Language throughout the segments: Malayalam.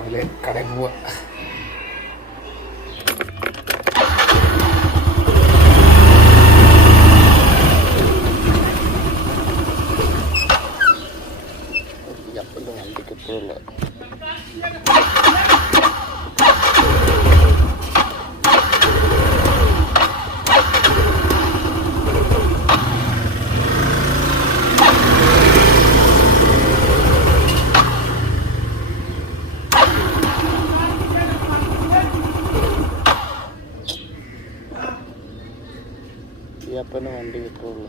രാവിലെ കടയിൽ പോവാ. അപ്പനെ വണ്ടി കിട്ടുള്ളൂ.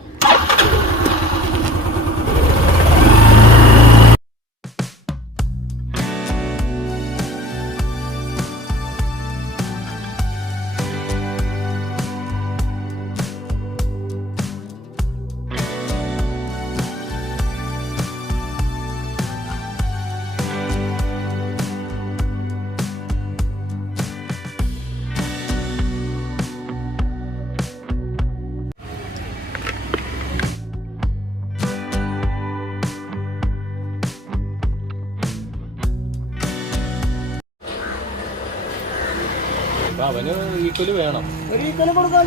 അവന് ഈക്വല് വേണം, ഒരു ഈക്വല് കൊടുക്കാൻ.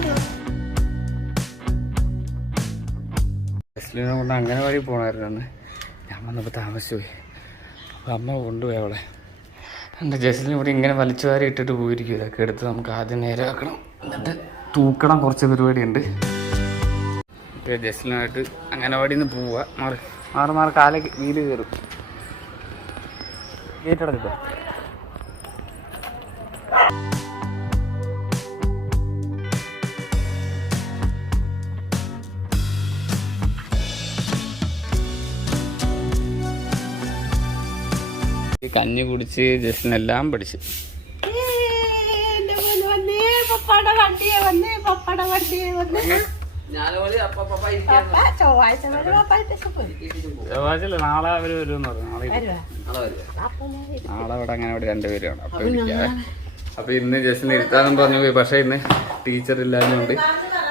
ജസ്ലിനെ കൊണ്ട് അങ്ങനെ വഴി പോകണമായിരുന്നു. ഞാൻ വന്നപ്പോൾ താമസിച്ചു പോയി. അപ്പം അമ്മ കൊണ്ടുപോയി അവളെ. എൻ്റെ ജസ്ലിനെ ഇവിടെ ഇങ്ങനെ വലിച്ചു വാരി ഇട്ടിട്ട് പോയിരിക്കും. ഇതൊക്കെ എടുത്ത് നമുക്ക് ആദ്യം നേരെ ആക്കണം, എന്നിട്ട് തൂക്കണം. കുറച്ച് പരിപാടിയുണ്ട്. ജസ്ലിനായിട്ട് അങ്ങനെ വഴിയിൽ നിന്ന് പോവുക. മാറി മാറി മാറി കാലേക്ക് വീല് കയറും. ഗേറ്റ് അടച്ചിട്ടോ. കഞ്ഞി കുടിച്ച് ജസ്റ്റിനെല്ലാം പഠിച്ച്. ചൊവ്വാഴ്ച നാളെ അവര് വരുമെന്ന് പറഞ്ഞു. നാളെ ഇവിടെ അങ്ങനെ ഇവിടെ രണ്ടുപേരാണ്. അപ്പൊ ഇന്ന് ജസ്റ്റിനെ ഇരുത്താനും പറഞ്ഞു പോയി. പക്ഷെ ഇന്ന് ടീച്ചർ ഇല്ലാഞ്ഞുകൊണ്ട്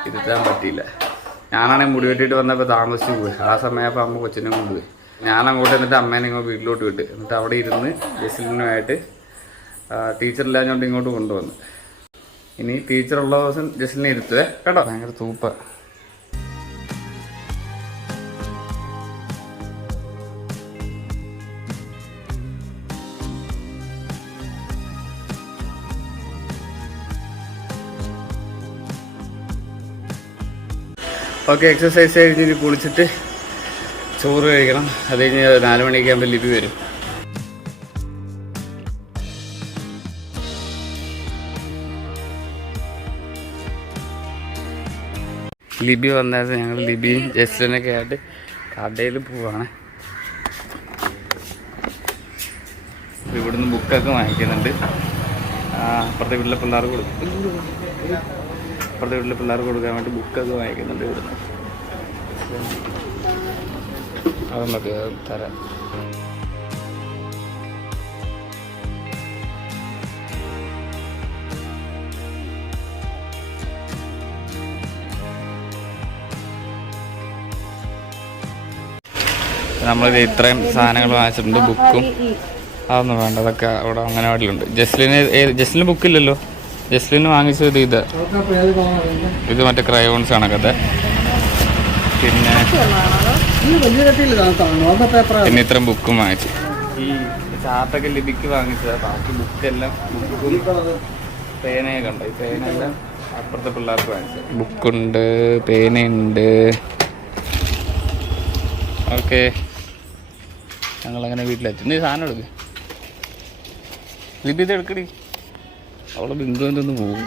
ഇരുത്താൻ പറ്റിയില്ല. ഞാനാണെങ്കിൽ മുടി വെട്ടിയിട്ട് വന്നപ്പോൾ താമസിച്ചു പോയി. ആ സമയപ്പോൾ അമ്മ കൊച്ചിനെ കൊണ്ടുപോയി. ഞാൻ അങ്ങോട്ട് എന്നിട്ട് അമ്മേനെ ഇങ്ങോട്ട് വീട്ടിലോട്ട് വിട്ട്. എന്നിട്ട് അവിടെ ഇരുന്ന് ജസ്ലിനുമായിട്ട് ടീച്ചറില്ലാഞ്ഞോണ്ട് ഇങ്ങോട്ട് കൊണ്ടുവന്നു. ഇനി ടീച്ചറുള്ള ദിവസം ജസ്ലിനെ ഇരുത്തുവേ കേട്ടോ. ഭയങ്കര തൂപ്പ. ഓക്കെ, എക്സസൈസ് കഴിഞ്ഞിട്ട് കുളിച്ചിട്ട് ചോറ് കഴിക്കണം. അത് കഴിഞ്ഞ് 4 മണിയൊക്കെ ആകുമ്പോൾ ലിപി വരും. ലിപി വന്നായിരുന്നു. ഞങ്ങൾ ലിപിയും ജസ്റ്റിനൊക്കെ ആയിട്ട് കടയിൽ പോവാണ്. ഇവിടുന്ന് ബുക്കൊക്കെ വാങ്ങിക്കുന്നുണ്ട്. അപ്പുറത്തെ വീട്ടിലെ പിള്ളേർക്ക് കൊടുക്കാൻ വേണ്ടി ബുക്കൊക്കെ വാങ്ങിക്കുന്നുണ്ട് ഇവിടുന്ന്. അത് മതി, തരാം. നമ്മളിത് ഇത്രയും സാധനങ്ങൾ വാങ്ങിച്ചിട്ടുണ്ട്. ബുക്കും അതൊന്നും വേണ്ട, അതൊക്കെ അവിടെ അംഗനവാടിയിലുണ്ട്. ജസ്ലിന് ബുക്കില്ലല്ലോ. ജസ്ലിന് വാങ്ങിച്ചത് ഇത് മറ്റേ ക്രയോൺസ് ആണ് കഥ. പിന്നെ ഇത്രയും ബുക്കും വാങ്ങിച്ചു. ഈ ചാർട്ടൊക്കെ ലിപിക്ക് വാങ്ങിച്ചതാ. ബാക്കി ബുക്കെല്ലാം ബുക്കും പേനയൊക്കെ ഉണ്ട്. ഈ പേനയെല്ലാം അപ്പുറത്തെ പിള്ളേർക്ക് വാങ്ങിച്ചത്. ബുക്കുണ്ട്, പേനയുണ്ട്. ഓക്കെ, ഞങ്ങളങ്ങനെ വീട്ടിലെത്തി. നീ സാധനം എടുക്ക്. ലിപി ഇത് എടുക്കടി. അവളെ ബിന്ദു എന്തൊന്ന് പോകും.